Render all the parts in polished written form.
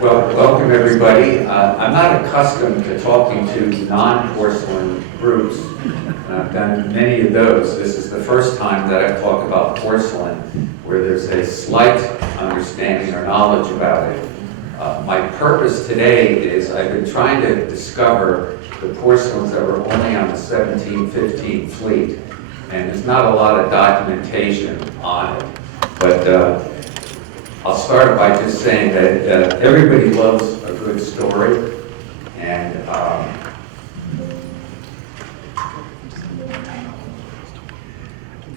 Well, welcome everybody. I'm not accustomed to talking to non-porcelain groups. I've done many of those. This is the first time that I've talked about porcelain where there's a slight understanding or knowledge about it. My purpose today is I've been trying to discover the porcelains that were only on the 1715 fleet, and there's not a lot of documentation on it. But I'll start by just saying that everybody loves a good story, and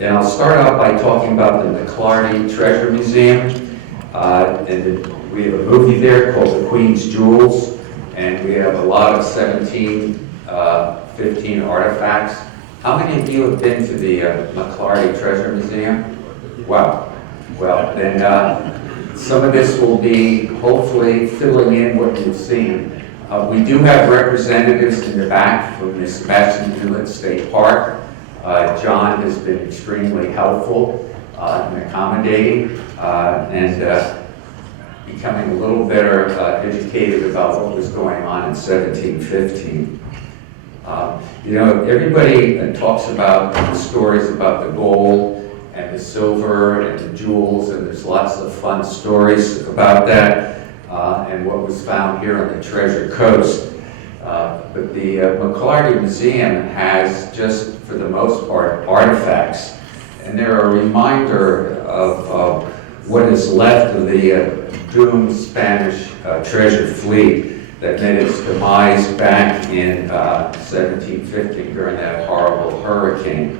I'll start out by talking about the McClarty Treasure Museum. And we have a movie there called The Queen's Jewels, and we have a lot of 1715 artifacts. How many of you have been to the McClarty Treasure Museum? Wow. Well, then some of this will be hopefully filling in what you've seen. We do have representatives in the back from the Sebastian Inlet State Park. John has been extremely helpful in accommodating and becoming a little better educated about what was going on in 1715. You know, everybody talks about the stories about the gold and the silver and the jewels, and there's lots of fun stories about that and what was found here on the Treasure Coast. But the McClarty Museum has, just for the most part, artifacts, and they're a reminder of what is left of the doomed Spanish treasure fleet that met its demise back in 1750 during that horrible hurricane.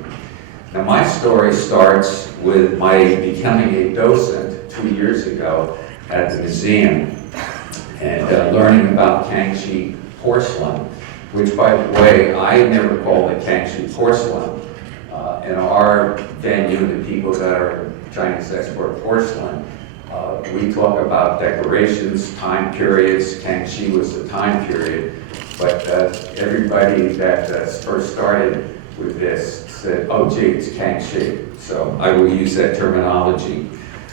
Now, my story starts with my becoming a docent 2 years ago at the museum and learning about Kangxi porcelain, which, by the way, I never called it Kangxi porcelain. In our venue, the people that are Chinese export porcelain, we talk about decorations, time periods. Kangxi was the time period, but everybody that first started with this said, oh gee, it's Kangxi. So I will use that terminology.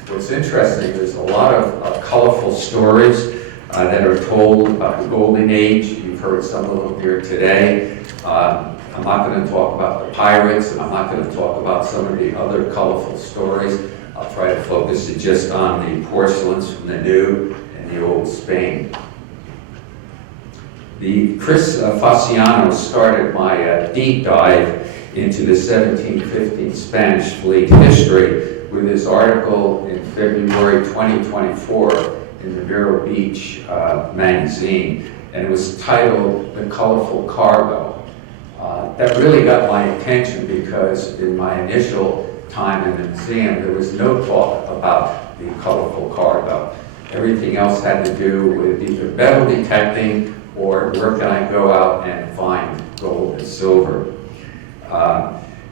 What's interesting, there's a lot of colorful stories that are told about the Golden Age. You've heard some of them here today. I'm not going to talk about the pirates, and I'm not going to talk about some of the other colorful stories. I'll try to focus it just on the porcelains from the New and the Old Spain. Chris Fasciano started my deep dive into the 1715 Spanish fleet history with his article in February 2024 in the Vero Beach magazine, and it was titled The Colorful Cargo. That really got my attention because in my initial time in the museum, there was no talk about the colorful cargo. Everything else had to do with either metal detecting or where can I go out and find gold and silver.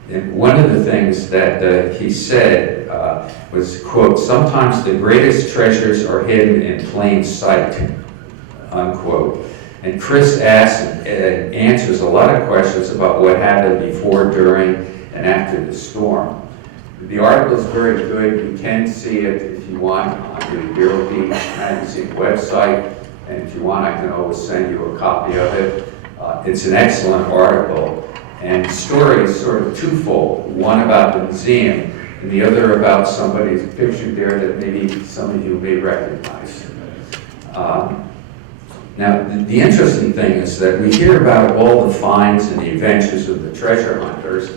And one of the things that he said was, quote, sometimes the greatest treasures are hidden in plain sight, unquote. And Chris asks and answers a lot of questions about what happened before, during, and after the storm. The article is very good. You can see it if you want on the Vero Beach magazine website, and if you want, I can always send you a copy of it. It's an excellent article, and the story is sort of twofold. One about the museum, and the other about somebody's pictured there that maybe some of you may recognize. Now, the interesting thing is that we hear about all the finds and the adventures of the treasure hunters,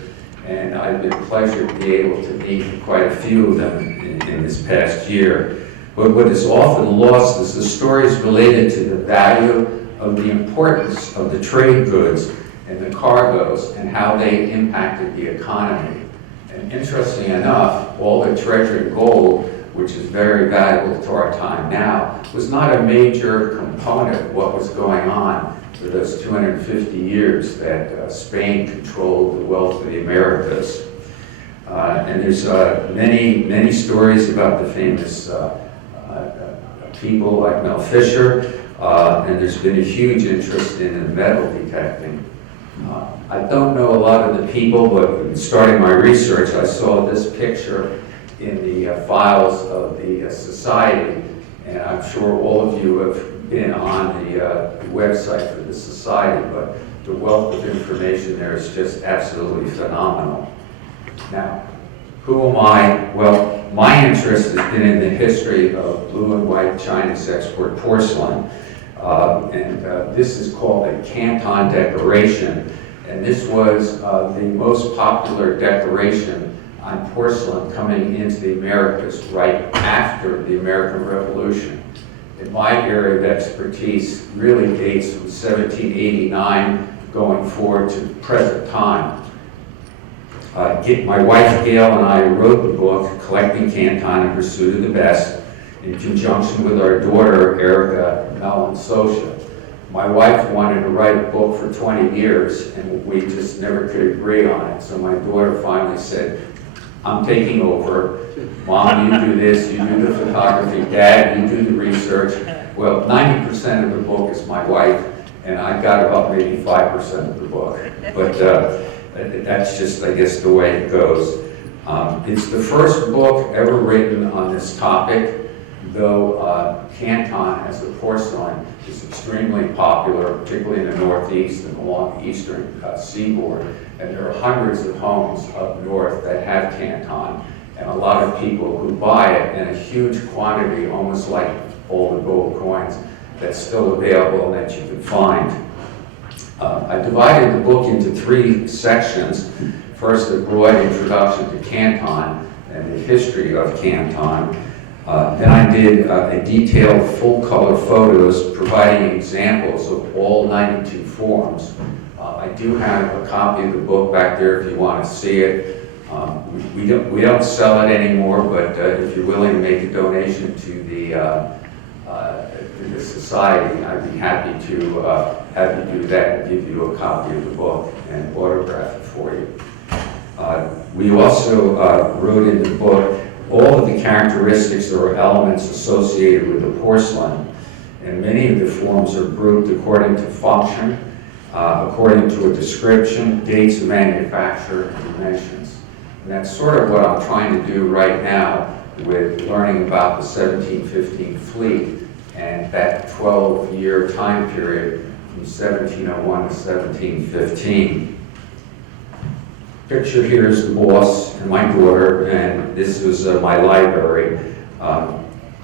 and I've been pleasured to be able to meet quite a few of them in this past year. But what is often lost is the stories related to the value of the importance of the trade goods and the cargoes and how they impacted the economy. And interestingly enough, all the treasured gold, which is very valuable to our time now, was not a major component of what was going on for those 250 years that Spain controlled the wealth of the Americas. And there's many stories about the famous people like Mel Fisher, and there's been a huge interest in metal detecting. I don't know a lot of the people, but in starting my research, I saw this picture in the files of the society, And I'm sure all of you have been on the website for the society, but the wealth of information there is just absolutely phenomenal. Now, who am I? Well, my interest has been in the history of blue and white Chinese export porcelain. This is called a Canton decoration. And this was the most popular decoration on porcelain coming into the Americas right after the American Revolution. In my area of expertise really dates from 1789 going forward to the present time. My wife Gail and I wrote the book, Collecting Canton in Pursuit of the Best, in conjunction with our daughter Erica Mellin. My wife wanted to write a book for 20 years, and we just never could agree on it. So my daughter finally said, I'm taking over. Mom, you do this, you do the photography. Dad, you do the research. Well, 90% of the book is my wife, and I got about maybe 5% of the book. But that's just, I guess, the way it goes. It's the first book ever written on this topic, though Canton as a porcelain is extremely popular, particularly in the Northeast and along the eastern seaboard. And there are hundreds of homes up north that have Canton, and a lot of people who buy it in a huge quantity, almost like all the gold coins that's still available and that you can find. I divided the book into 3 sections. First, a broad introduction to Canton and the history of Canton. Then I did a detailed full-color photos providing examples of all 92 forms. I do have a copy of the book back there if you want to see it. We don't sell it anymore, but if you're willing to make a donation to the society, I'd be happy to have you do that and give you a copy of the book and autograph it for you. We also wrote in the book all of the characteristics or elements associated with the porcelain, and many of the forms are grouped according to function, according to a description, dates of manufacture, and dimensions. And that's sort of what I'm trying to do right now with learning about the 1715 fleet and that 12-year time period from 1701 to 1715. Picture here is the boss and my daughter, and this was my library.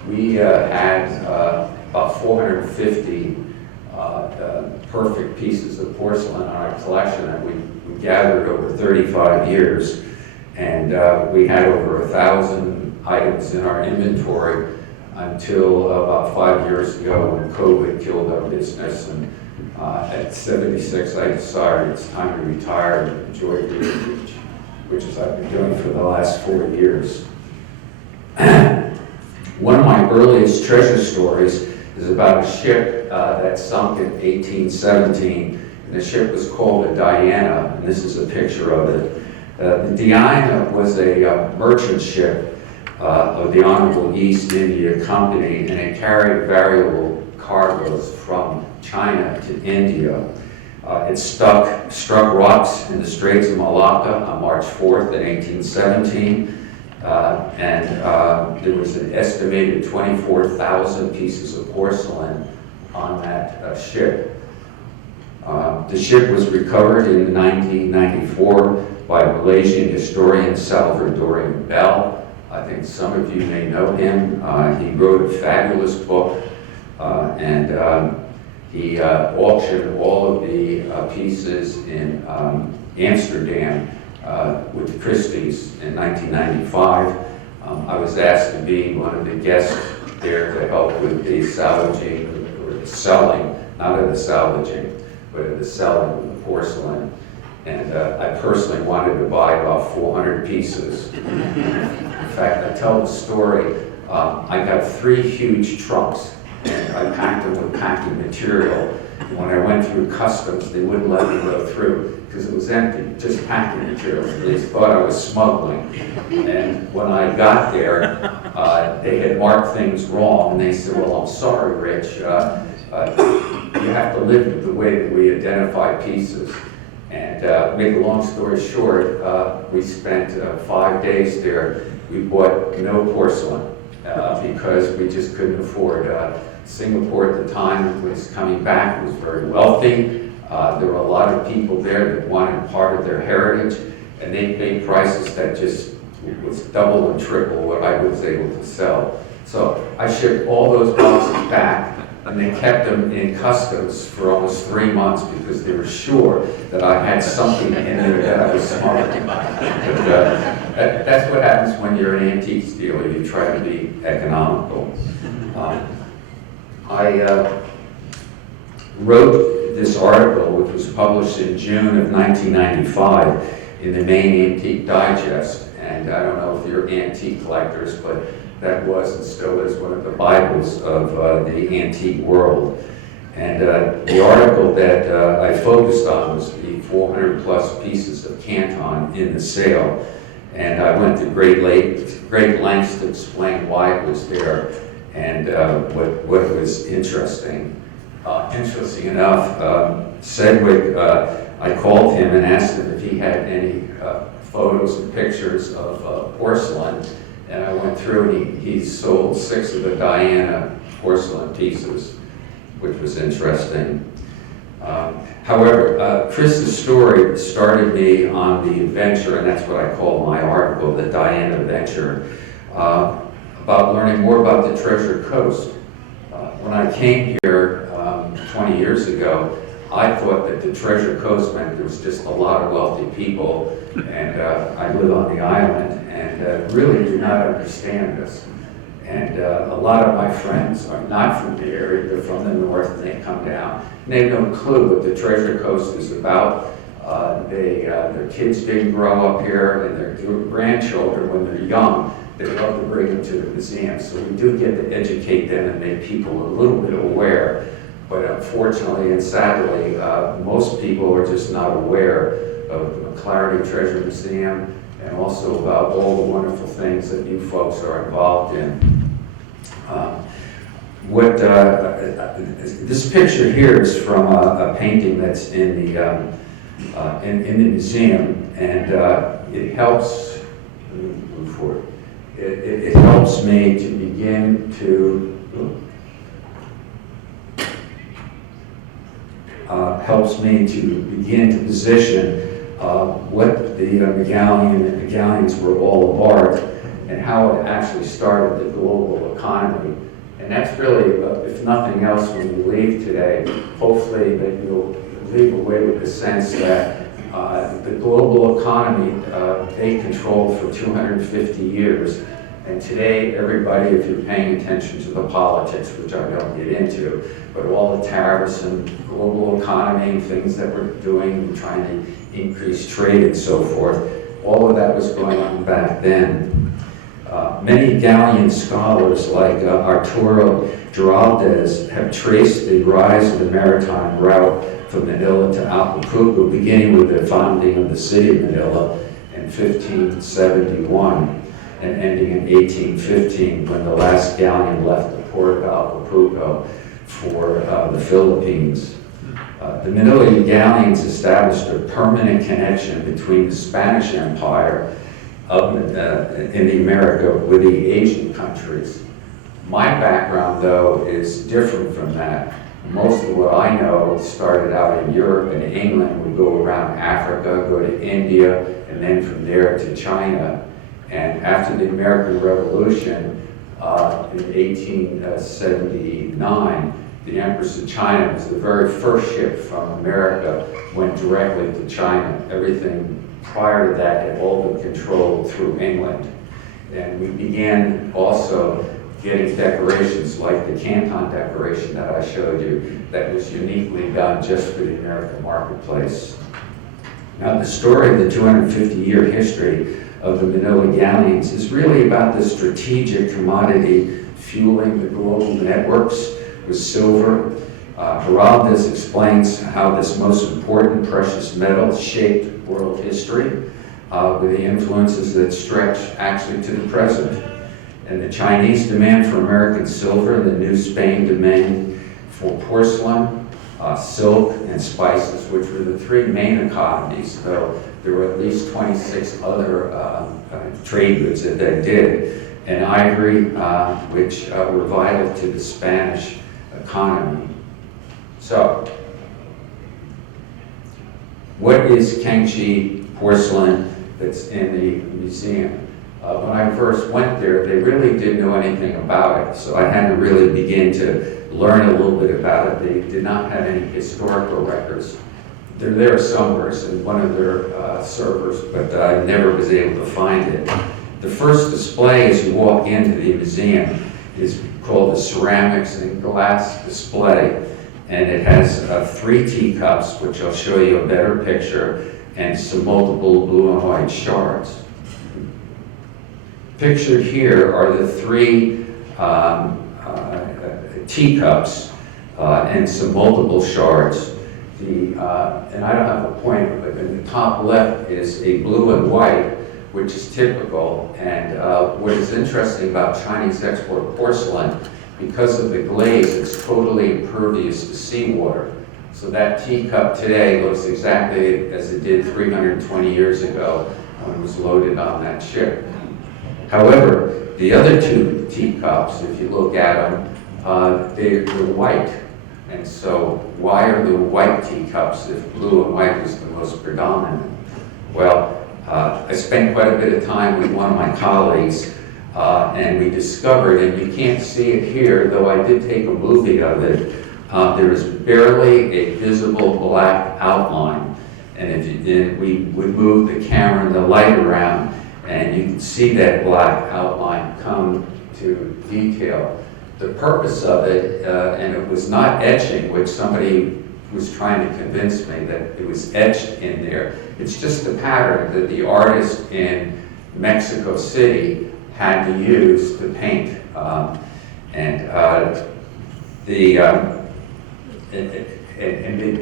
We had about 450 perfect pieces of porcelain in our collection that we gathered over 35 years. And we had over 1,000 items in our inventory until about 5 years ago when COVID killed our business. And at 76, I decided it's time to retire and enjoy research, which is I've been doing for the last 4 years. One of my earliest treasure stories is about a ship that sunk in 1817. And the ship was called the Diana, and this is a picture of it. The Diana was a merchant ship of the Honorable East India Company, and it carried variable cargoes from China to India. It struck rocks in the Straits of Malacca on March 4th in 1817, and there was an estimated 24,000 pieces of porcelain on that ship. The ship was recovered in 1994 by Malaysian historian Salvadorian Bell. I think some of you may know him. He wrote a fabulous book, and he auctioned all of the pieces in Amsterdam with Christie's in 1995. I was asked to be one of the guests there to help with the salvaging, or the selling, not of the salvaging, but of the selling of the porcelain. And I personally wanted to buy about 400 pieces. In fact, I tell the story, I got 3 huge trunks, and I packed them with packing material. And when I went through customs, they wouldn't let me go through because it was empty, just packing material. They thought I was smuggling. And when I got there, they had marked things wrong, and they said, well, I'm sorry, Rich, you have to live with the way that we identify pieces. And make a long story short, we spent 5 days there. We bought no porcelain. because we just couldn't afford. Singapore at the time was coming back, it was very wealthy. There were a lot of people there that wanted part of their heritage, and they paid prices that just was double and triple what I was able to sell. So I shipped all those boxes back, and they kept them in customs for almost 3 months because they were sure that I had something in there that I was smart. But that's what happens when you're an antiques dealer. You try to be economical. I wrote this article, which was published in June of 1995 in the Maine Antique Digest. And I don't know if you're antique collectors, but that was and still is one of the Bibles of the antique world. And the article that I focused on was the 400 plus pieces of Canton in the sale. And I went to great lengths to explain why it was there and what was interesting. Interesting enough, Sedgwick, I called him and asked him if he had any photos and pictures of porcelain. And I went through and he sold 6 of the Diana porcelain pieces, which was interesting. However, Chris's story started me on the adventure, and that's what I call my article, the Diana Adventure, about learning more about the Treasure Coast. When I came here 20 years ago, I thought that the Treasure Coast meant there was just a lot of wealthy people, and I live on the island, and really do not understand this. And a lot of my friends are not from the area, they're from the north, and they come down, and they have no clue what the Treasure Coast is about. Their kids didn't grow up here, and their grandchildren, when they're young, they love to bring them to the museum. So we do get to educate them and make people a little bit aware. But unfortunately and sadly, most people are just not aware of the McClarty Treasure Museum and also about all the wonderful things that you folks are involved in. This picture here is from a painting that's in the museum, and it helps. Let me move forward. It helps me to begin to. Helps me to begin to position what the medallions were all about and how it actually started the global economy. And that's really, if nothing else, when you leave today, hopefully that you'll leave away with the sense that the global economy they controlled for 250 years. And today, everybody, if you're paying attention to the politics, which I don't get into, but all the tariffs and global economy and things that we're doing and trying to increase trade and so forth, all of that was going on back then. Many galleon scholars like Arturo Giraldez have traced the rise of the maritime route from Manila to Acapulco, beginning with the founding of the city of Manila in 1571. And ending in 1815 when the last galleon left the port of Acapulco for the Philippines. The Manila galleons established a permanent connection between the Spanish Empire in the America with the Asian countries. My background, though, is different from that. Most of what I know started out in Europe and England. We go around Africa, go to India, and then from there to China. And after the American Revolution in 1879, the Empress of China was the very first ship from America went directly to China. Everything prior to that had all been controlled through England. And we began also getting decorations like the Canton decoration that I showed you that was uniquely done just for the American marketplace. Now the story of the 250-year history of the Manila galleons is really about the strategic commodity fueling the global networks with silver. Giraldez explains how this most important precious metal shaped world history with the influences that stretch actually to the present. And the Chinese demand for American silver, the New Spain demand for porcelain, silk, and spices, which were the 3 main economies, though there were at least 26 other trade goods that they did. and ivory, which were vital to the Spanish economy. So, what is Kangxi porcelain that's in the museum? When I first went there, they really didn't know anything about it, so I had to really begin to learn a little bit about it. They did not have any historical records. They're there somewhere in one of their servers, but I never was able to find it. The first display as you walk into the museum is called the Ceramics and Glass Display, and it has 3 teacups, which I'll show you a better picture, and some multiple blue and white shards. Pictured here are the 3 teacups and some multiple shards. And I don't have a pointer, but in the top left is a blue and white, which is typical. And what is interesting about Chinese export porcelain, because of the glaze, it's totally impervious to seawater. So that teacup today looks exactly as it did 320 years ago when it was loaded on that ship. However, the other 2 teacups, if you look at them, they're white. And so why are the white teacups if blue and white was the most predominant? Well, I spent quite a bit of time with one of my colleagues, and we discovered, and you can't see it here, though I did take a movie of it, there is barely a visible black outline. And we would move the camera and the light around, and you can see that black outline come to detail. The purpose of it, and it was not etching, which somebody was trying to convince me that it was etched in there. It's just the pattern that the artist in Mexico City had to use to paint. And the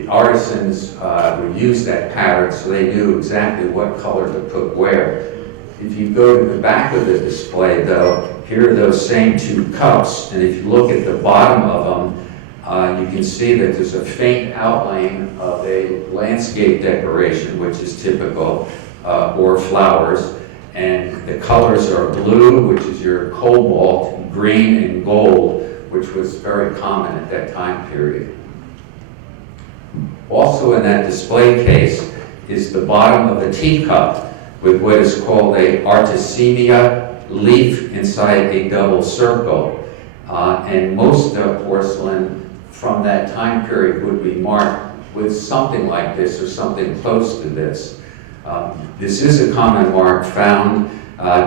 artisans would use that pattern so they knew exactly what color to put where. If you go to the back of the display, though, here are those same 2 cups, and if you look at the bottom of them, you can see that there's a faint outline of a landscape decoration, which is typical, or flowers, and the colors are blue, which is your cobalt, green, and gold, which was very common at that time period. Also in that display case is the bottom of a teacup with what is called a artesinia leaf inside a double circle. And most porcelain from that time period would be marked with something like this or something close to this. This is a common mark found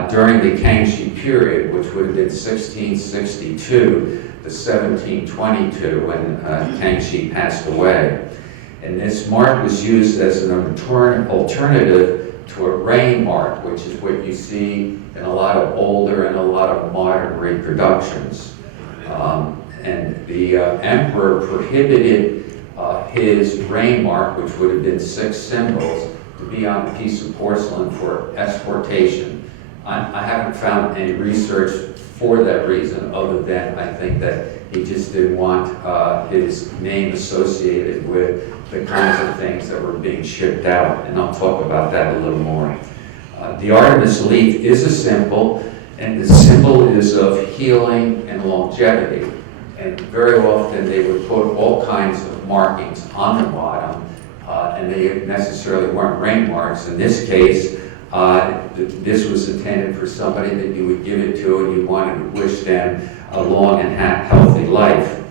during the Kangxi period, which would have been 1662 to 1722 when Kangxi passed away. And this mark was used as an alternative to a rain mark, which is what you see in a lot of older and a lot of modern reproductions. And the emperor prohibited his rain mark, which would have been 6 symbols, to be on a piece of porcelain for exportation. I haven't found any research for that reason, other than I think that he just didn't want his name associated with the kinds of things that were being shipped out, and I'll talk about that a little more. The Artemis leaf is a symbol, and the symbol is of healing and longevity. And very often they would put all kinds of markings on the bottom, and they necessarily weren't rain marks. In this case, this was intended for somebody that you would give it to and you wanted to wish them a long and healthy life.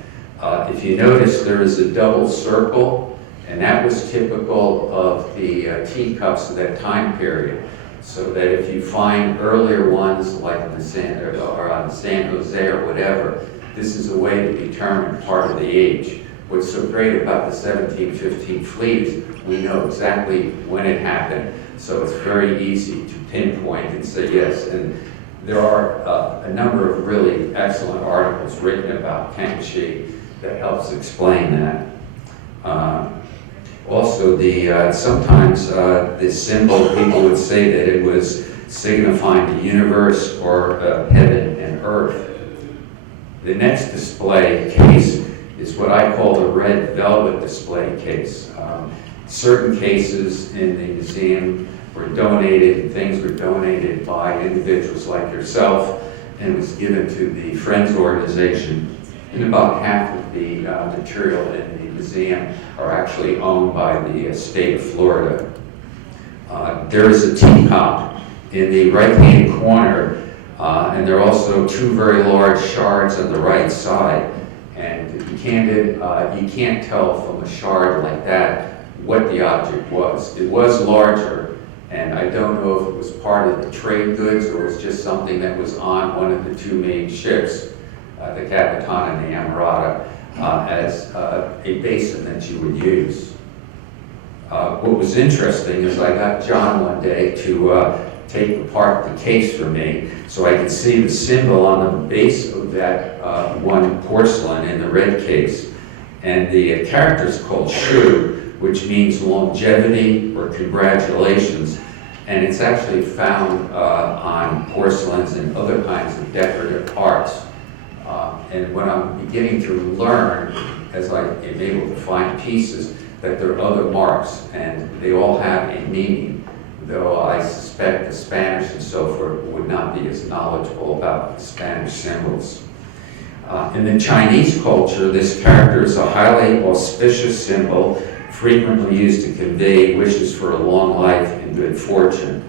If you notice, there is a double circle, and that was typical of the teacups of that time period. So that if you find earlier ones like on San Jose or whatever, this is a way to determine part of the age. What's so great about the 1715 fleet is we know exactly when it happened, so it's very easy to pinpoint and say yes. And there are a number of really excellent articles written about Kangxi that helps explain that. Also, sometimes the symbol, people would say that it was signifying the universe or heaven and earth. The next display case is what I call the red velvet display case. Certain cases in the museum were donated, and things were donated by individuals like yourself, and was given to the Friends organization. And about half of the material in the museum are actually owned by the state of Florida. There is a teapot in the right-hand corner, and there are also two very large shards on the right side. And to be candid, you can't tell from a shard like that what the object was. It was larger, and I don't know if it was part of the trade goods or was just something that was on one of the two main ships, the Capitan and the Amarata, as a basin that you would use. What was interesting is I got John one day to take apart the case for me so I could see the symbol on the base of that one porcelain in the red case. And the character is called Shu, which means longevity or congratulations. And it's actually found on porcelains and other kinds of decorative arts. And what I'm beginning to learn as I am able to find pieces, that there are other marks and they all have a meaning, though I suspect the Spanish and so forth would not be as knowledgeable about the Spanish symbols. In the Chinese culture, this character is a highly auspicious symbol, frequently used to convey wishes for a long life and good fortune.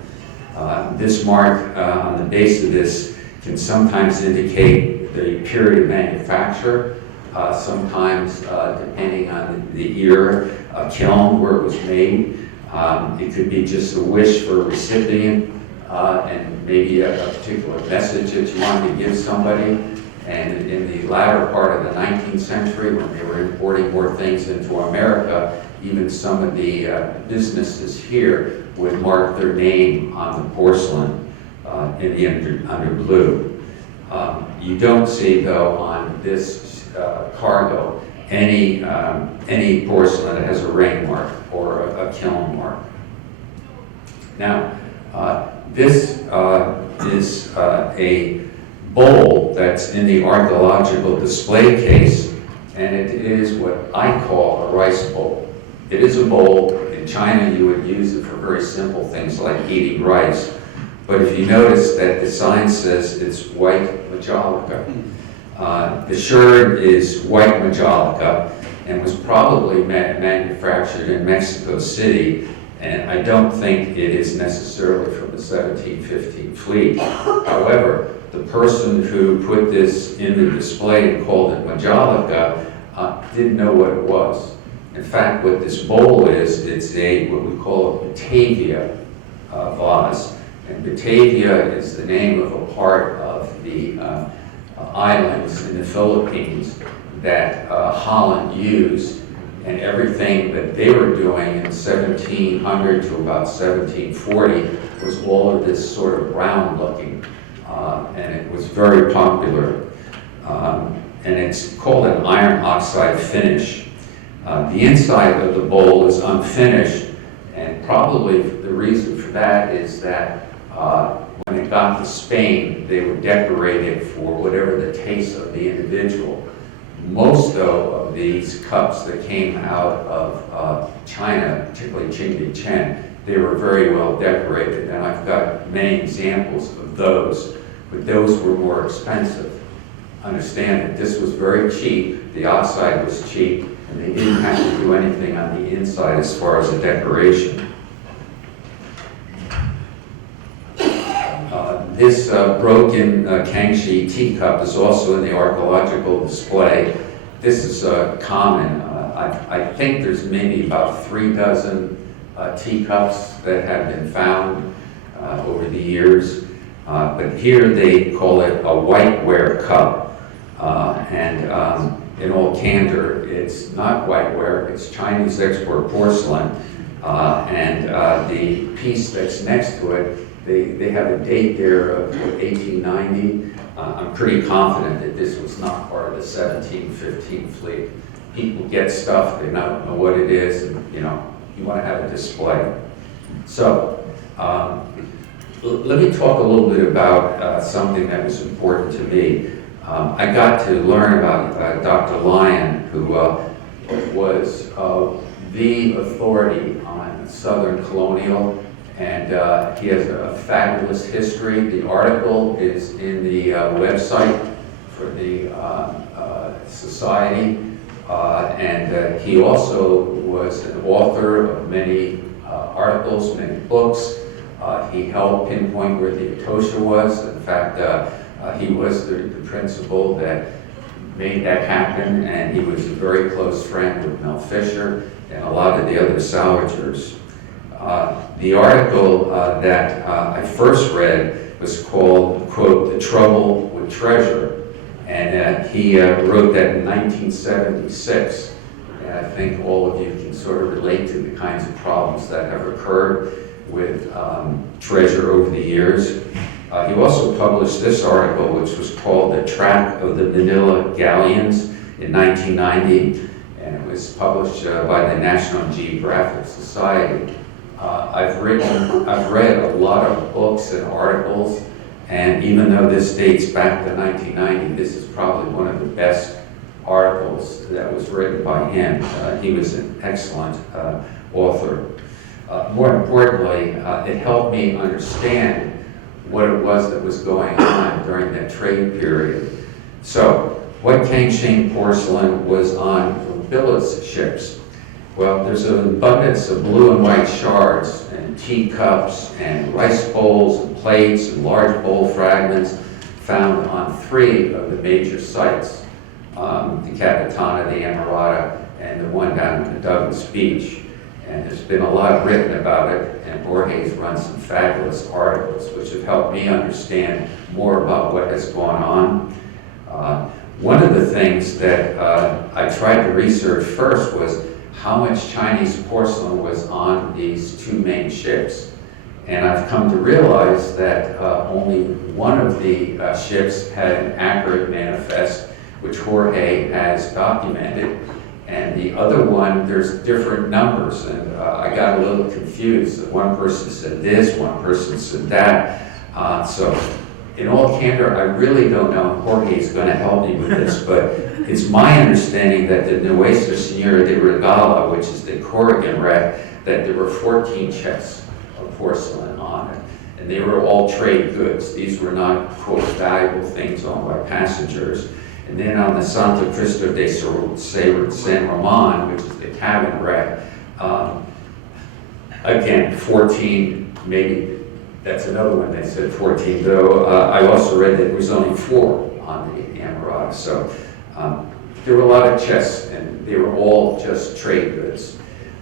This mark on the base of this can sometimes indicate the period of manufacture, sometimes depending on the era, a kiln where it was made. It could be just a wish for a recipient and maybe a particular message that you want to give somebody. And in the latter part of the 19th century, when they were importing more things into America, even some of the businesses here would mark their name on the porcelain in the under blue. You don't see, though, on this cargo any porcelain that has a ring mark or a kiln mark. Now, this is a bowl that's in the archaeological display case, and it is what I call a rice bowl. It is a bowl. In China, you would use it for very simple things like eating rice. But if you notice that the sign says it's white majolica, the sherd is white majolica and was probably manufactured in Mexico City, and I don't think it is necessarily from the 1715 fleet. However, the person who put this in the display and called it majolica didn't know what it was. In fact, what this bowl is, it's what we call a Batavia vase. And Batavia is the name of a part of the islands in the Philippines that Holland used, and everything that they were doing in 1700 to about 1740 was all of this sort of round looking, and it was very popular. And it's called an iron oxide finish. The inside of the bowl is unfinished, and probably the reason for that is that when it got to Spain, they would decorate it for whatever the taste of the individual. Most, though, of these cups that came out of China, particularly Qingdichen, they were very well decorated, and I've got many examples of those, but those were more expensive. Understand that this was very cheap, the outside was cheap, and they didn't have to do anything on the inside as far as the decoration. This broken Kangxi teacup is also in the archaeological display. This is common. I think there's maybe about 3 dozen teacups that have been found over the years. But here they call it a whiteware cup. And in all candor, it's not whiteware, it's Chinese export porcelain. And the piece that's next to it, they have a date there of 1890. I'm pretty confident that this was not part of the 1715 fleet. People get stuff, they don't know what it is, and you want to have a display. So, let me talk a little bit about something that was important to me. I got to learn about Dr. Lyon, who was the authority on Southern colonial and he has a fabulous history. The article is in the website for the society, and he also was an author of many articles, many books. He helped pinpoint where the Etosha was. In fact, he was the principal that made that happen, and he was a very close friend with Mel Fisher and a lot of the other salvagers. The article that I first read was called, quote, "The Trouble with Treasure," and he wrote that in 1976. And I think all of you can sort of relate to the kinds of problems that have occurred with treasure over the years. He also published this article, which was called "The Track of the Manila Galleons" in 1990, and it was published by the National Geographic Society. I've read a lot of books and articles, and even though this dates back to 1990, this is probably one of the best articles that was written by him. He was an excellent author. More importantly, it helped me understand what it was that was going on during that trade period. So, what Kangshan porcelain was on Billet's ships? Well, there's an abundance of blue and white shards and teacups and rice bowls and plates and large bowl fragments found on 3 of the major sites, the Capitana, the Amarata, and the one down at Douglas Beach. And there's been a lot written about it, and Borges runs some fabulous articles which have helped me understand more about what has gone on. One of the things that I tried to research first was how much Chinese porcelain was on these 2 main ships. And I've come to realize that only one of the ships had an accurate manifest, which Jorge has documented. And the other one, there's different numbers, and I got a little confused. One person said this, one person said that. So in all candor, I really don't know. Jorge is going to help me with this, but it's my understanding that the Nuestra Senora de Regala, which is the Corrigan wreck, that there were 14 chests of porcelain on it. And they were all trade goods. These were not, quote, valuable things owned by passengers. And then on the Santa Cristo de San Roman, which is the cabin wreck, again, 14, maybe that's another one they said 14, though I also read that there was only 4 on the Amarata. So there were a lot of chests, and they were all just trade goods.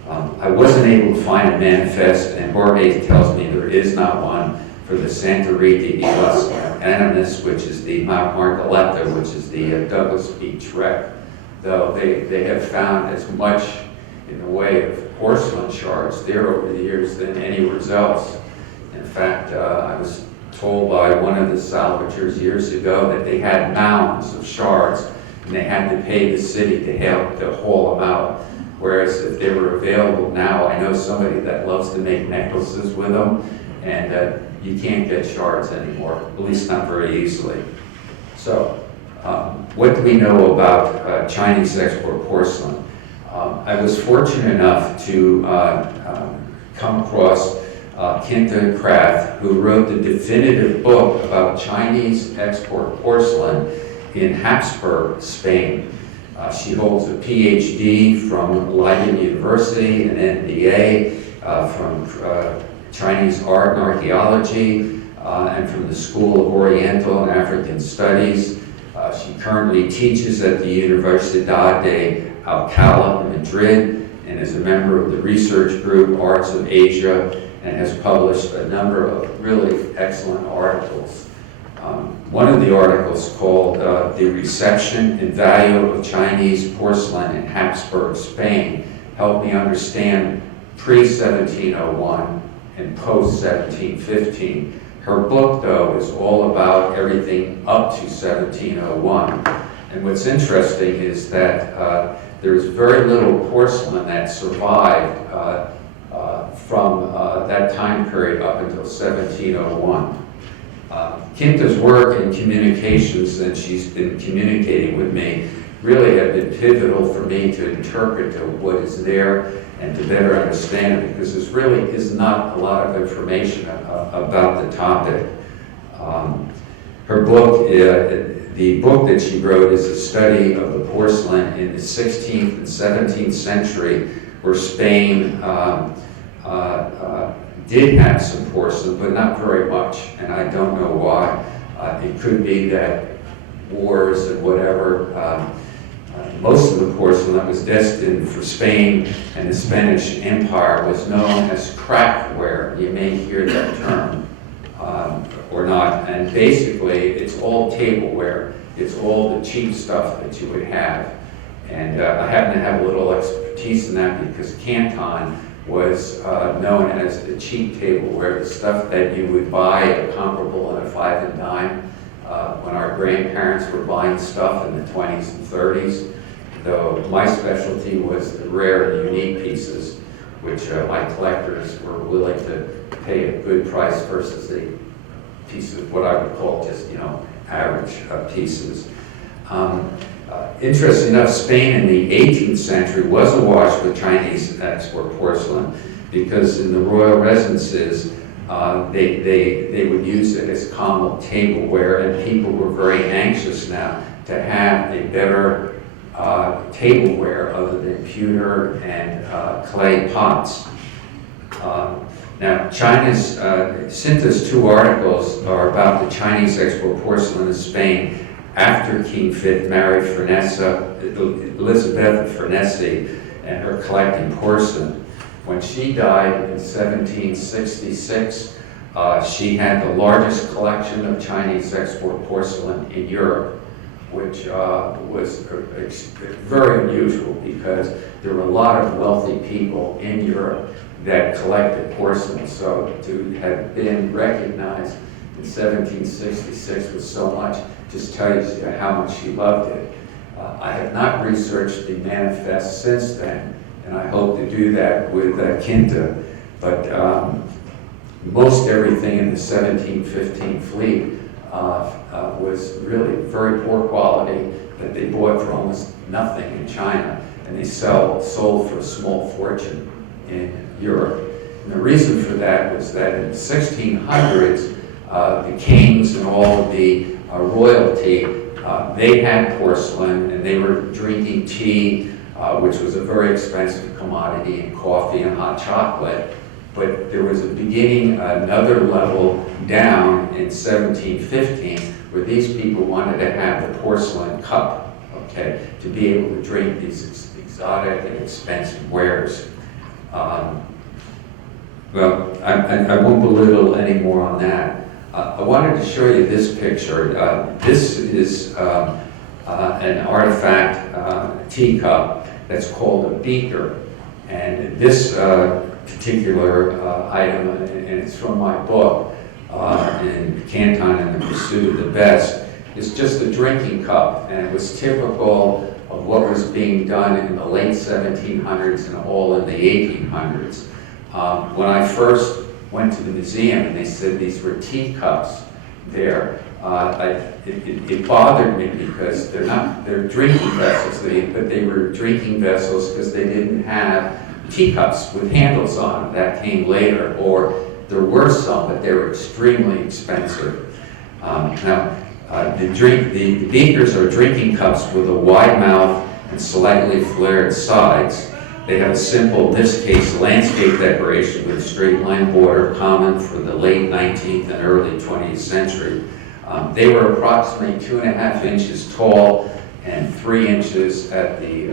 I wasn't able to find a manifest, and Borges tells me there is not one for the Santa Rita y las Animas, which is the Mount Margareta, which is the Douglas Beach wreck, though they have found as much in the way of porcelain shards there over the years than anywhere else. In fact, I was told by one of the salvagers years ago that they had mounds of shards, and they had to pay the city to help to haul them out. Whereas if they were available now, I know somebody that loves to make necklaces with them, and you can't get shards anymore, at least not very easily. So, what do we know about Chinese export porcelain? I was fortunate enough to come across Quinta Kraft, who wrote the definitive book about Chinese export porcelain in Habsburg, Spain. She holds a PhD from Leiden University, an MBA from Chinese Art and Archaeology, and from the School of Oriental and African Studies. She currently teaches at the Universidad de Alcalá in Madrid, and is a member of the research group Arts of Asia, and has published a number of really excellent articles. One of the articles called "The Reception and Value of Chinese Porcelain in Habsburg, Spain," helped me understand pre-1701 and post-1715. Her book, though, is all about everything up to 1701. And what's interesting is that there's very little porcelain that survived from that time period up until 1701. Quinta's work in communications, and she's been communicating with me, really have been pivotal for me to interpret what is there. and to better understand it, because there really is not a lot of information about the topic. Her book, the book that she wrote, is a study of the porcelain in the 16th and 17th century, where Spain did have some porcelain, but not very much, and I don't know why. It could be that wars and whatever. Most of the porcelain that was destined for Spain and the Spanish Empire was known as crackware. You may hear that term or not. And basically, it's all tableware. It's all the cheap stuff that you would have. And I happen to have a little expertise in that because Canton was known as the cheap tableware, the stuff that you would buy comparable in a 5 and dime when our grandparents were buying stuff in the 20s and 30s. Though my specialty was the rare and unique pieces, which my collectors were willing to pay a good price versus a piece of what I would call just, average pieces. Interesting enough, Spain in the 18th century was awash with Chinese export porcelain because in the royal residences, they would use it as common tableware, and people were very anxious now to have a better tableware other than pewter and clay pots. Now, China's, Cinta's 2 articles are about the Chinese export porcelain in Spain after King V married Elizabeth of Farnese and her collecting porcelain. When she died in 1766, she had the largest collection of Chinese export porcelain in Europe, which was very unusual because there were a lot of wealthy people in Europe that collected porcelain. So to have been recognized in 1766 with so much just tells you how much she loved it. I have not researched the manifest since then, and I hope to do that with Quinta, but most everything in the 1715 fleet was really very poor quality that they bought for almost nothing in China, and they sold for a small fortune in Europe. And the reason for that was that in the 1600s, the kings and all of the royalty, they had porcelain and they were drinking tea, which was a very expensive commodity, and coffee and hot chocolate. But there was a beginning, another level down in 1715, where these people wanted to have the porcelain cup, okay, to be able to drink these exotic and expensive wares. Well, I won't belittle any more on that. I wanted to show you this picture. This is an artifact teacup that's called a beaker. And this particular item, and it's from my book, in Canton and the Pursuit of the Best, is just a drinking cup. And it was typical of what was being done in the late 1700s and all in the 1800s. When I first went to the museum and they said these were teacups there, it bothered me because they're drinking vessels, but they were drinking vessels because they didn't have teacups with handles on them. That came later, or there were some, but they were extremely expensive. The beakers are drinking cups with a wide mouth and slightly flared sides. They have a simple, in this case, landscape decoration with a straight line border, common for the late 19th and early 20th century. They were approximately 2.5 inches tall and 3 inches at the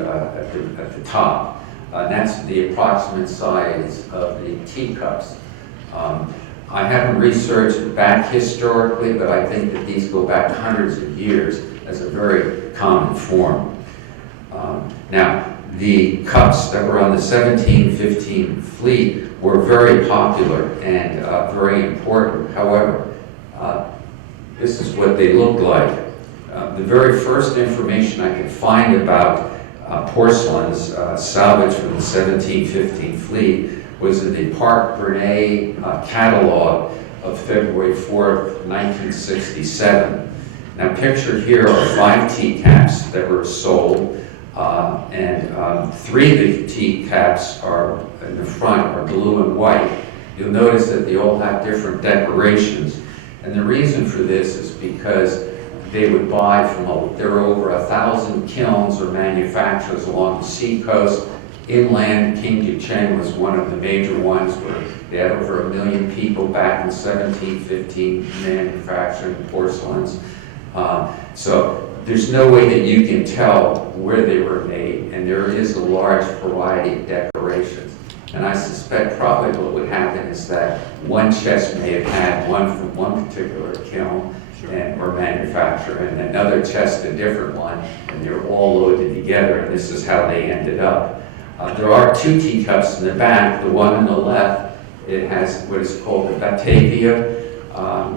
top. That's the approximate size of the teacups. I haven't researched back historically, but I think that these go back hundreds of years as a very common form. Now, the cups that were on the 1715 fleet were very popular and very important. However, this is what they looked like. The very first information I could find about porcelains salvaged from the 1715 fleet was in the Park Bernay catalog of February 4th, 1967. Now pictured here are 5 teacaps that were sold. Three of the teacaps are in the front are blue and white. You'll notice that they all have different decorations. And the reason for this is because they would buy there are over 1,000 kilns or manufacturers along the seacoast. Inland, King was one of the major ones where they had over 1 million people back in 1715 manufacturing porcelains. So there's no way that you can tell where they were made, and there is a large variety of decorations. And I suspect probably what would happen is that one chest may have had one from one particular kiln or manufacturer, and another chest a different one, and they're all loaded together, and this is how they ended up. There are two teacups in the back. The one on the left, it has what is called the Batavia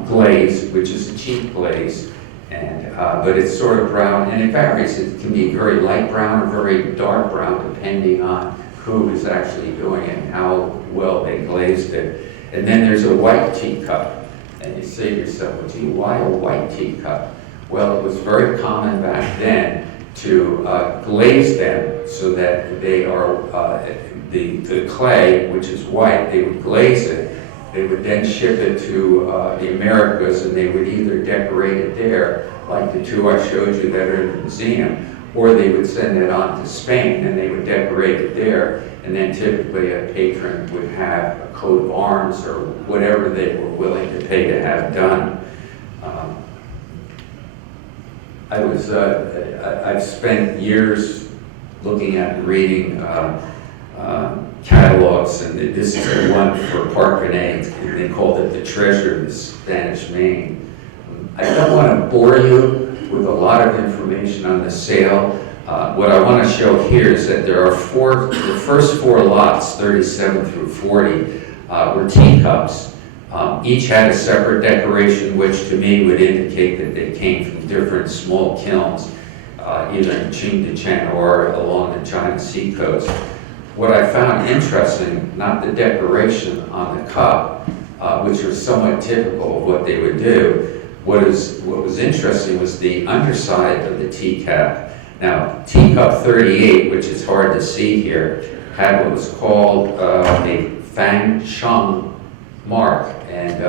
glaze, which is a cheap glaze, but it's sort of brown, and it varies. It can be very light brown or very dark brown, depending on who is actually doing it and how well they glazed it. And then there's a white teacup. And you say to yourself, well, gee, why a white teacup? Well, it was very common back then to glaze them so that they are, the clay, which is white, they would glaze it. They would then ship it to the Americas, and they would either decorate it there, like the two I showed you that are in the museum, or they would send it on to Spain and they would decorate it there, and then typically a patron would have a coat of arms or whatever they were willing to pay to have done. I've spent years looking at and reading catalogs, and this is the one for Porcelain, and they called it the treasure of the Spanish Main. I don't want to bore you with a lot of information on the sale. What I want to show here is that there are the first four lots, 37 through 40, were teacups. Each had a separate decoration, which to me would indicate that they came from different small kilns, either in Qingdacheng or along the China seacoast. What I found interesting, not the decoration on the cup, which was somewhat typical of what they would do. What was interesting was the underside of the teacup. Now, teacup 38, which is hard to see here, had what was called a Fang Sheng mark, and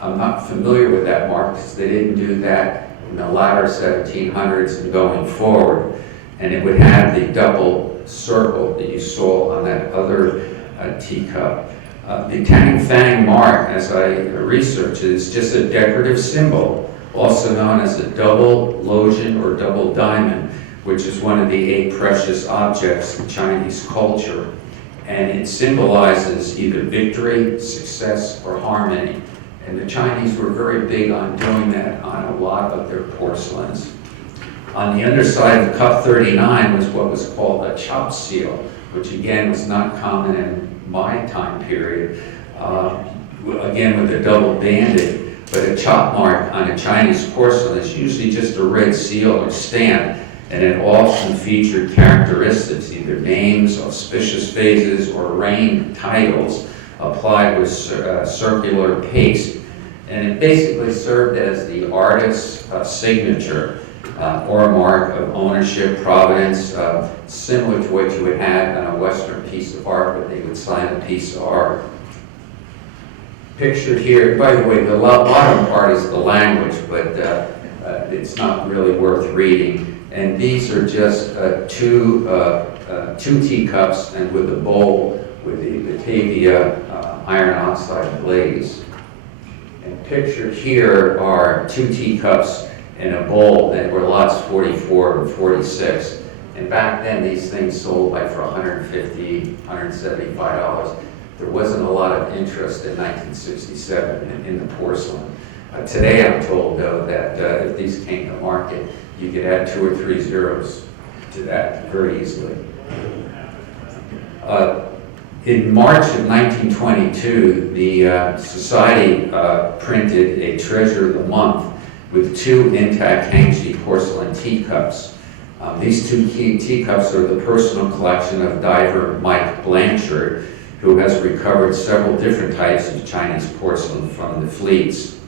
I'm not familiar with that mark because they didn't do that in the latter 1700s and going forward. And it would have the double circle that you saw on that other teacup. The Tang Fang mark, as I researched, is just a decorative symbol, also known as a double lotion or double diamond, which is one of the 8 precious objects in Chinese culture. And it symbolizes either victory, success, or harmony. And the Chinese were very big on doing that on a lot of their porcelains. On the underside of cup 39 was what was called a chop seal, which again was not common in my time period, again with a double banded, but a chop mark on a Chinese porcelain is usually just a red seal or stamp, and it often featured characteristics, either names, auspicious phases, or reign titles applied with circular paste. And it basically served as the artist's signature or a mark of ownership, provenance, similar to what you would have on a Western piece of art, but they would sign a piece of art. Pictured here, by the way, the bottom part is the language, but it's not really worth reading. And these are just two teacups, and with a bowl with the Batavia iron oxide glaze. And pictured here are 2 teacups in a bowl that were lots 44 and 46. And back then, these things sold like for $150, $175. There wasn't a lot of interest in 1967 in the porcelain. Today, I'm told, though, that if these came to market, you could add 2 or 3 zeros to that very easily. In March of 1922, the Society printed a Treasure of the Month with 2 intact Hangzhi porcelain teacups. These 2 teacups are the personal collection of diver Mike Blanchard, who has recovered several different types of Chinese porcelain from the fleets.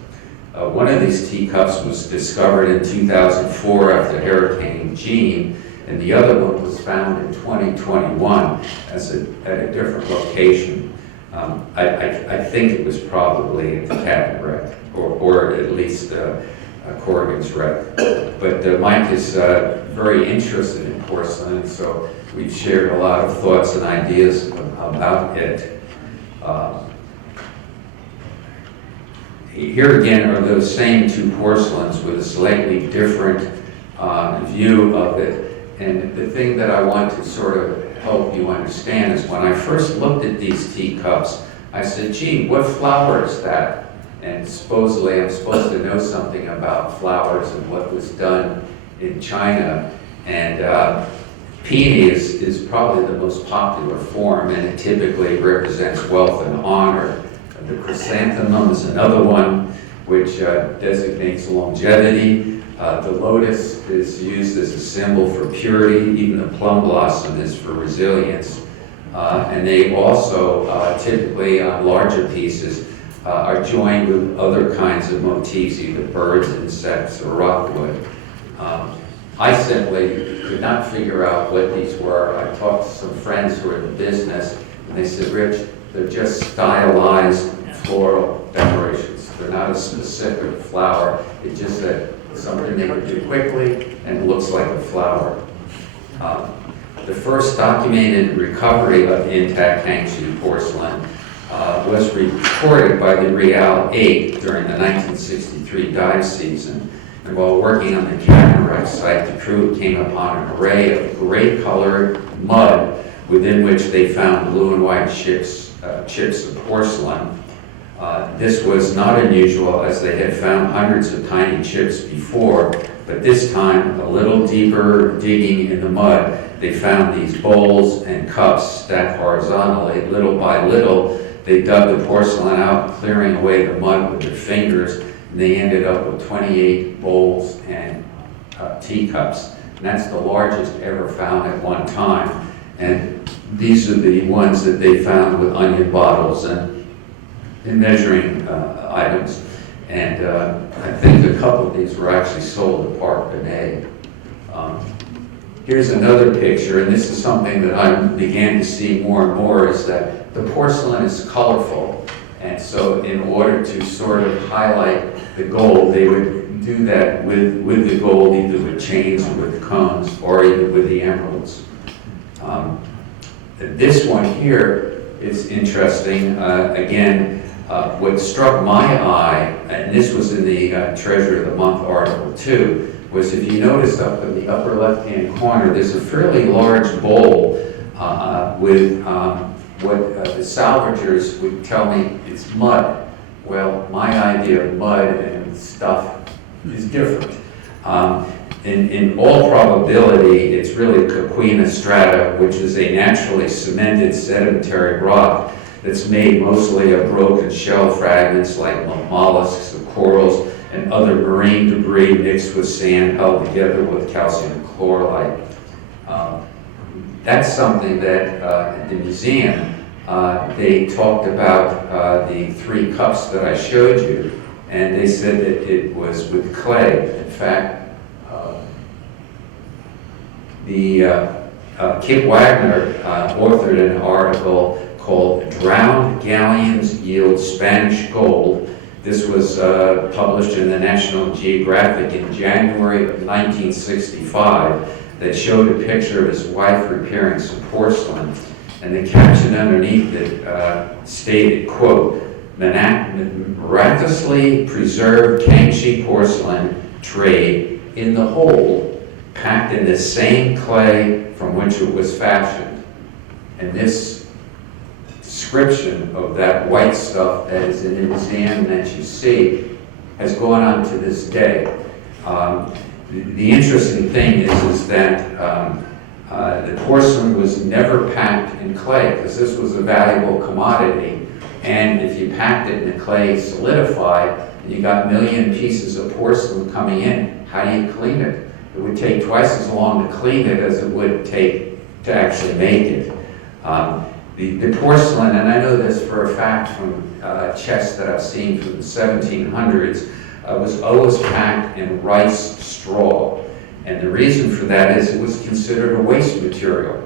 One of these teacups was discovered in 2004 after Hurricane Jean, and the other one was found in 2021 at a different location. I think it was probably at the Cabinet Rec, or at least Corrigan's Rec. But Mike is very interested in porcelain, so we've shared a lot of thoughts and ideas about it. Here again are those same two porcelains with a slightly different view of it. And the thing that I want to sort of help you understand is when I first looked at these teacups, I said, gee, what flower is that? And supposedly I'm supposed to know something about flowers and what was done in China. And peony is probably the most popular form, and it typically represents wealth and honor. The chrysanthemum is another one which designates longevity. The lotus is used as a symbol for purity. Even the plum blossom is for resilience. And they also typically on larger pieces are joined with other kinds of motifs, either birds, insects, or rockwood. I simply could not figure out what these were. I talked to some friends who are in the business, and they said, Rich, they're just stylized floral decorations. They're not a specific flower. It's just that something they could do quickly and it looks like a flower. The first documented recovery of intact Hangzhou porcelain was reported by the Real 8 during the 1963 dive season. And while working on the Cabinet Rec site, the crew came upon an array of gray-colored mud within which they found blue and white chips of porcelain. This was not unusual, as they had found hundreds of tiny chips before, but this time, a little deeper digging in the mud, they found these bowls and cups stacked horizontally. Little by little, they dug the porcelain out, clearing away the mud with their fingers, and they ended up with 28 bowls and teacups. And that's the largest ever found at one time. And these are the ones that they found with onion bottles and measuring items. And I think a couple of these were actually sold at Park Benet. Here's another picture, and this is something that I began to see more and more, is that the porcelain is colorful. And so in order to sort of highlight the gold, they would do that with the gold, either with chains or with cones, or even with the emeralds. This one here is interesting. Again, what struck my eye, and this was in the Treasure of the Month article too, was if you notice up in the upper left-hand corner, there's a fairly large bowl with what the salvagers would tell me it's mud. Well, my idea of mud and stuff is different. In all probability, it's really coquina strata, which is a naturally cemented sedimentary rock that's made mostly of broken shell fragments like mollusks or corals and other marine debris mixed with sand held together with calcium chloride. That's something that at the museum, they talked about the 3 cups that I showed you, and they said that it was with clay. In fact, Kip Wagner authored an article called Drowned Galleons Yield Spanish Gold. This was published in the National Geographic in January of 1965 that showed a picture of his wife repairing some porcelain. And the caption underneath it stated, quote, miraculously preserved Kangxi porcelain trade in the hold, packed in the same clay from which it was fashioned. And this description of that white stuff that is in the museum that you see has gone on to this day. The interesting thing is that the porcelain was never packed in clay, because this was a valuable commodity. And if you packed it in the clay solidified, and you got a million pieces of porcelain coming in, how do you clean it? It would take twice as long to clean it as it would take to actually make it. The porcelain, and I know this for a fact from chests that I've seen from the 1700s, was always packed in rice straw. And the reason for that is it was considered a waste material.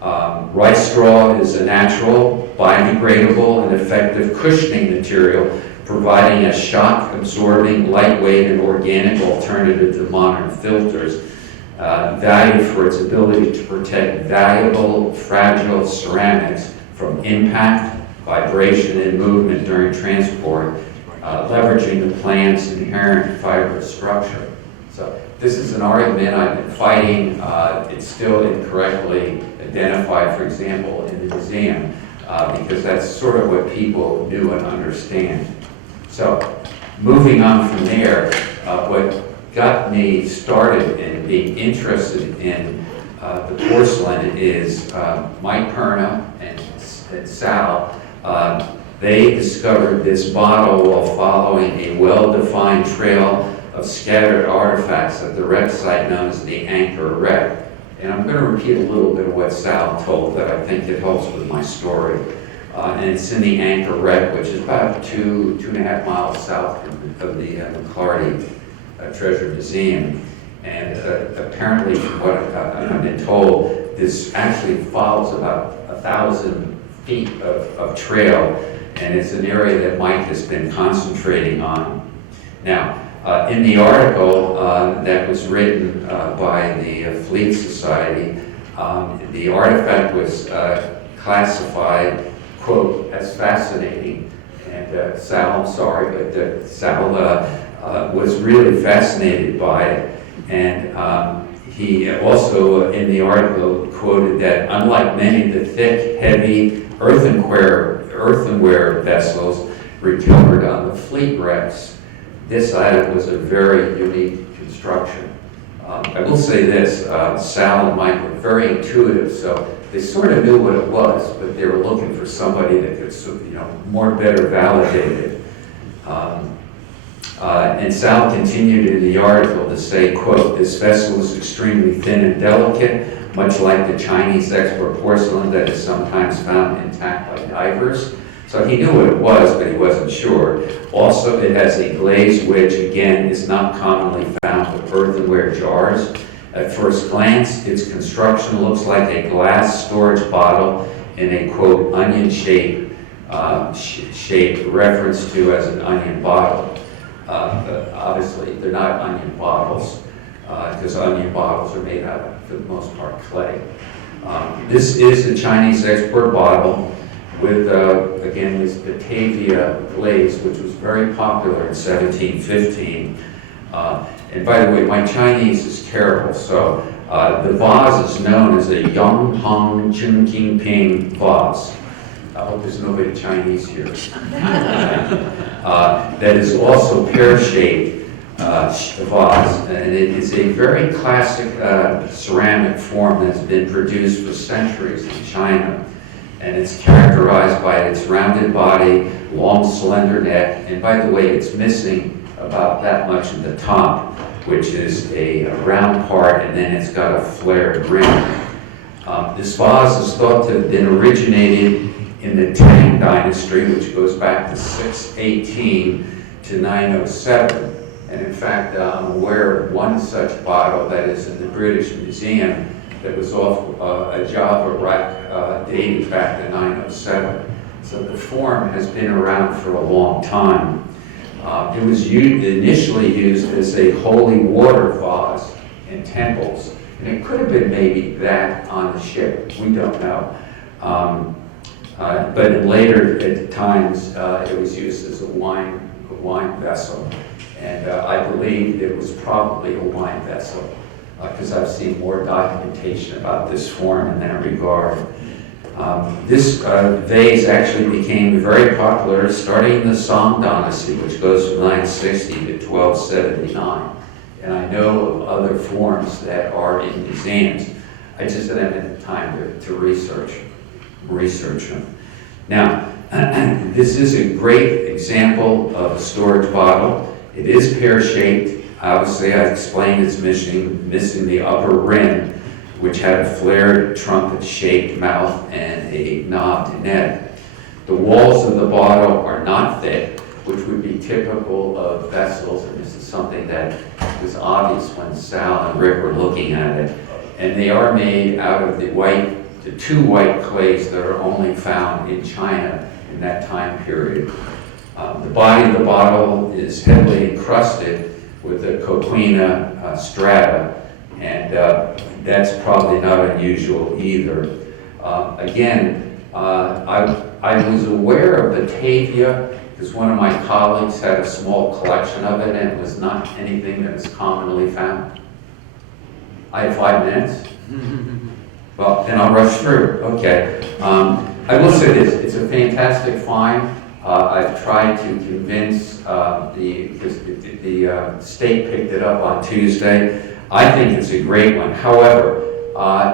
Rice straw is a natural, biodegradable, and effective cushioning material, providing a shock-absorbing, lightweight, and organic alternative to modern filters, valued for its ability to protect valuable, fragile ceramics from impact, vibration, and movement during transport, leveraging the plant's inherent fibrous structure. So this is an argument I've been fighting. It's still incorrectly identified, for example, in the museum, because that's sort of what people knew and understand. So moving on from there, what got me started in being interested in the porcelain is Mike Perna and Sal. They discovered this bottle while following a well-defined trail of scattered artifacts at the wreck site known as the Anchor Wreck. And I'm going to repeat a little bit of what Sal told, that I think it helps with my story. And it's in the Anchor Wreck, which is about 2.5 miles south of the McClarty Treasure Museum. And apparently, from what I've been told, this actually follows about 1,000 feet of trail, and it's an area that Mike has been concentrating on. Now, in the article that was written by the Fleet Society, the artifact was classified, quote, as fascinating. And Sal, I'm sorry, but Sal was really fascinated by it. And he also, in the article, quoted that unlike many of the thick, heavy earthenware vessels recovered on the fleet wrecks, this item was a very unique construction. I will say this, Sal and Mike were very intuitive, so they sort of knew what it was, but they were looking for somebody that could, better validate it. And Sal continued in the article to say, quote, this vessel is extremely thin and delicate, much like the Chinese export porcelain that is sometimes found intact by divers. So he knew what it was, but he wasn't sure. Also, it has a glaze which, again, is not commonly found with earthenware jars. At first glance, its construction looks like a glass storage bottle in a, quote, onion-shaped reference to as an onion bottle. But obviously, they're not onion bottles, because onion bottles are made out of, for the most part, clay. This is a Chinese export bottle with, again, this Batavia glaze, which was very popular in 1715. And by the way, my Chinese is terrible, so the vase is known as a Yonghong Chungqingping vase. I hope there's nobody Chinese here. That is also pear-shaped vase, and it is a very classic ceramic form that's been produced for centuries in China. And it's characterized by its rounded body, long slender neck, and by the way, it's missing about that much at the top, which is a round part, and then it's got a flared rim. This vase is thought to have been originated in the Tang Dynasty, which goes back to 618 to 907. And in fact, I'm aware of one such bottle that is in the British Museum that was off a Java rack dated back to 907. So the form has been around for a long time. It was initially used as a holy water vase in temples. And it could have been maybe that on the ship, we don't know. But in later times, it was used as a wine vessel. And I believe it was probably a wine vessel, because I've seen more documentation about this form in that regard. This vase actually became very popular starting in the Song Dynasty, which goes from 960 to 1279. And I know of other forms that are in museums. I just haven't had time to research them. Now, this is a great example of a storage bottle. It is pear-shaped. Obviously, I explained it's missing the upper rim, which had a flared trumpet-shaped mouth and a knobbed neck. The walls of the bottle are not thick, which would be typical of vessels, and this is something that was obvious when Sal and Rick were looking at it. And they are made out of the two white clays that are only found in China in that time period. The body of the bottle is heavily encrusted with a coquina strata, and that's probably not unusual either. Again, I was aware of Batavia because one of my colleagues had a small collection of it, and it was not anything that is commonly found. I have 5 minutes? Well, then I'll rush through. Okay. I will say this, it's a fantastic find. I've tried to convince the state picked it up on Tuesday. I think it's a great one. However,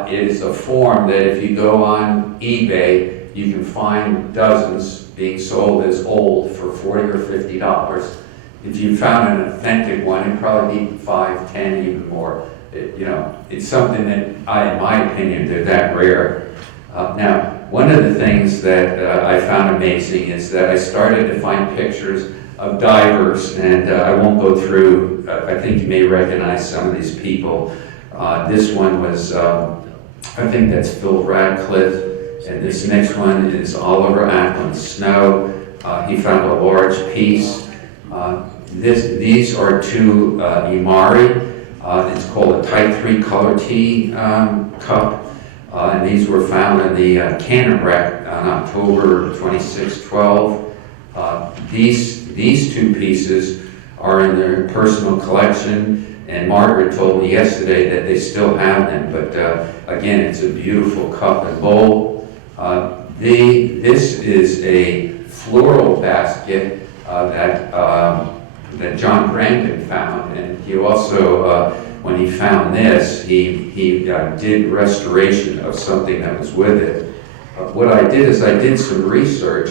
it is a form that if you go on eBay, you can find dozens being sold as old for $40 or $50. If you found an authentic one, it'd probably be 5, 10, even more. It's something that in my opinion, they're that rare. Now, one of the things that I found amazing is that I started to find pictures of divers, and I won't go through, I think you may recognize some of these people. This one was, I think that's Phil Radcliffe, and this next one is Oliver Ackland Snow. He found a large piece. These are 2 Imari. It's called a Type 3 color T cup. And these were found in the Cannon wreck on October 26, 12. These 2 pieces are in their personal collection, and Margaret told me yesterday that they still have them, but again, it's a beautiful cup and bowl. This is a floral basket that John Brandon found, and he also, when he found this, he did restoration of something that was with it. What I did is I did some research,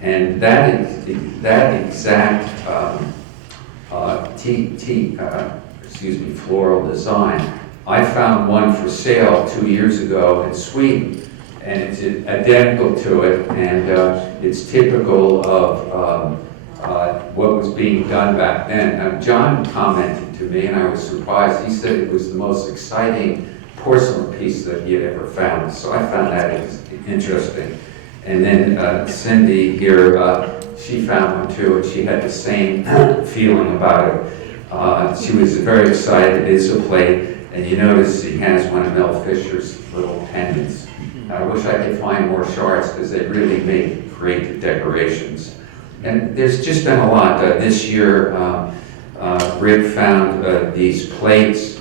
and that exact floral design, I found one for sale 2 years ago in Sweden, and it's identical to it, and it's typical of what was being done back then. Now, John commented to me, and I was surprised. He said it was the most exciting porcelain piece that he had ever found. So I found that interesting. And then Cindy here, she found one too, and she had the same feeling about it. She was very excited. It is a plate, and you notice he has one of Mel Fisher's little pendants. I wish I could find more shards because they really make great decorations. And there's just been a lot. This year, Rick found these plates.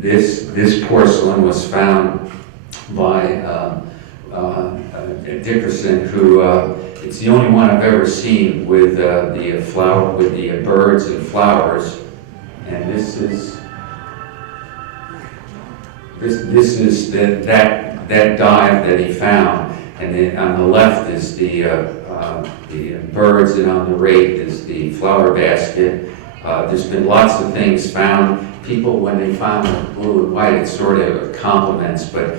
This porcelain was found by Dickerson, who it's the only one I've ever seen with the flower, with the birds and flowers. And this is that dive that he found. And then on the left is the birds, and on the right is the flower basket. There's been lots of things found. People, when they found the blue and white, it's sort of compliments, but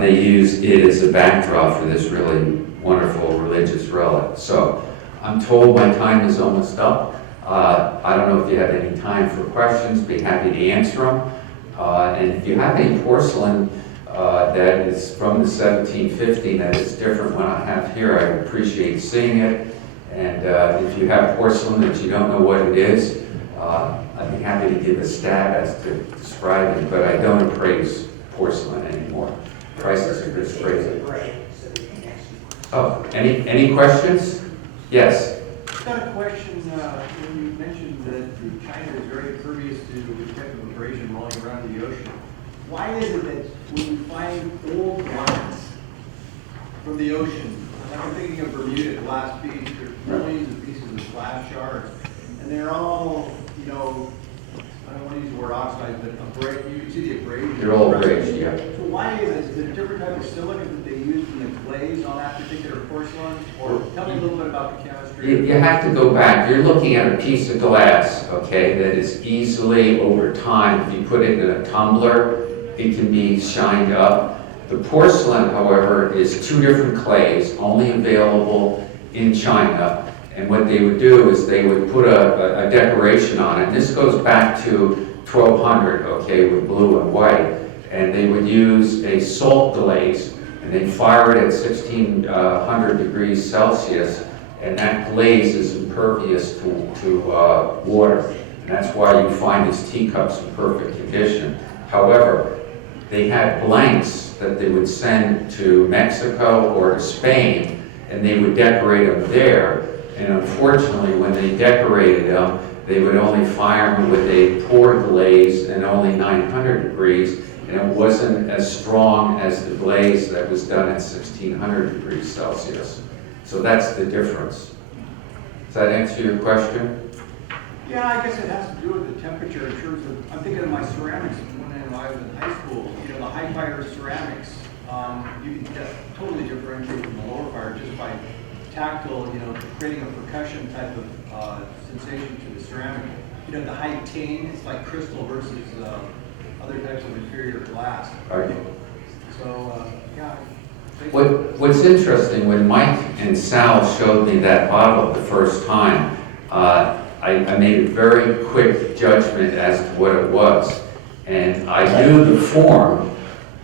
they use it as a backdrop for this really wonderful religious relic. So I'm told my time is almost up. I don't know if you have any time for questions. Be happy to answer them. And if you have any porcelain that is from the 1750 that is different than I have here, I would appreciate seeing it. And if you have porcelain that you don't know what it is, I'd be happy to give a stab as to describing, but I don't appraise porcelain anymore. Prices are just crazy. Oh, any questions? Yes. I've got a question. When you mentioned that China is very impervious to the type of abrasion rolling around the ocean, why is it that when you find old glass from the ocean, like I'm thinking of Bermuda glass beach, there's millions of pieces of glass shards, and they're all, I don't want to use the word oxidized, but you can see the abrasion. They're all abrased, yeah. So why is it? Is it a different type of silica that they use in the glaze on that particular porcelain? Or tell me a little bit about the chemistry. You have to go back. You're looking at a piece of glass, okay, that is easily, over time, if you put it in a tumbler, it can be shined up. The porcelain, however, is 2 different clays, only available in China, And what they would do is they would put a decoration on it. And this goes back to 1200, okay, with blue and white. And they would use a salt glaze, and they'd fire it at 1600 degrees Celsius, and that glaze is impervious to water. And that's why you find these teacups in perfect condition. However, they had blanks that they would send to Mexico or to Spain, and they would decorate them there. And unfortunately, when they decorated them, they would only fire them with a pour glaze and only 900 degrees, and it wasn't as strong as the glaze that was done at 1600 degrees Celsius. So that's the difference. Does that answer your question? Yeah, I guess it has to do with the temperature in terms of, I'm thinking of my ceramics when I was in high school. You know, the high fire ceramics, you can totally differentiate from the lower fire just by tactile, you know, creating a percussion type of sensation to the ceramic. You know, the high tin, it's like crystal versus other types of inferior glass. Right. So, yeah. What's interesting, when Mike and Sal showed me that bottle the first time, I made a very quick judgment as to what it was. And I knew the form,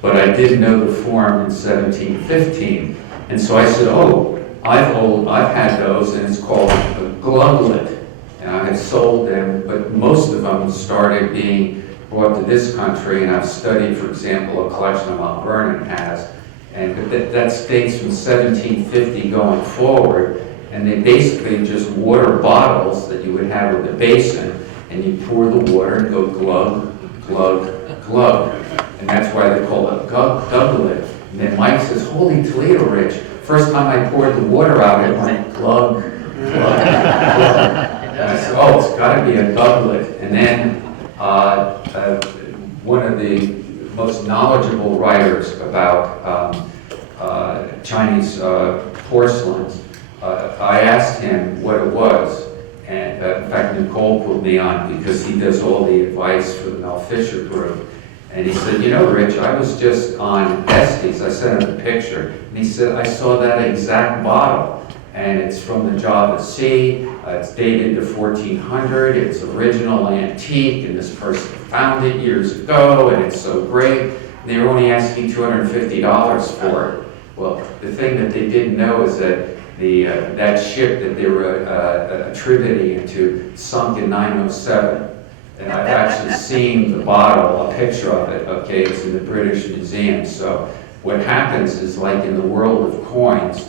but I didn't know the form in 1715. And so I said, oh, I've had those, and it's called a gluglet. And I had sold them, but most of them started being brought to this country, and I've studied, for example, a collection of Mount Vernon has, and that dates from 1750 going forward, and they basically just water bottles that you would have with a basin, and you pour the water and go glug, glug, glug. And that's why they call it gluglet. And then Mike says, holy Toledo, Rich, first time I poured the water out, it went glug, glug, glug. And I said, oh, it's got to be a gluglet. And then one of the most knowledgeable writers about Chinese porcelains, I asked him what it was, and in fact Nicole put me on because he does all the advice for the Mel Fisher group. And he said, you know, Rich, I was just on Estes. I sent him a picture, and he said, I saw that exact bottle, and it's from the Java Sea. It's dated to 1400. It's original antique, and this person found it years ago, and it's so great. And they were only asking $250 for it. Well, the thing that they didn't know is that that ship that they were attributing to sunk in 907. And I've actually seen the bottle, a picture of it, okay? It's in the British Museum. So what happens is, like in the world of coins,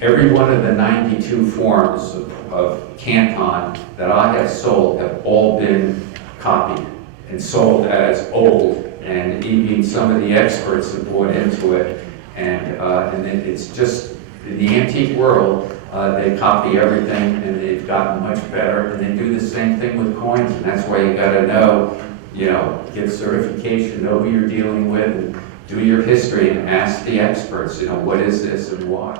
every one of the 92 forms of Canton that I have sold have all been copied and sold as old. And even some of the experts have bought into it. And then it's just, in the antique world, they copy everything, and they've gotten much better, and they do the same thing with coins, and that's why you gotta know, get certification, know who you're dealing with, and do your history, and ask the experts, what is this and why.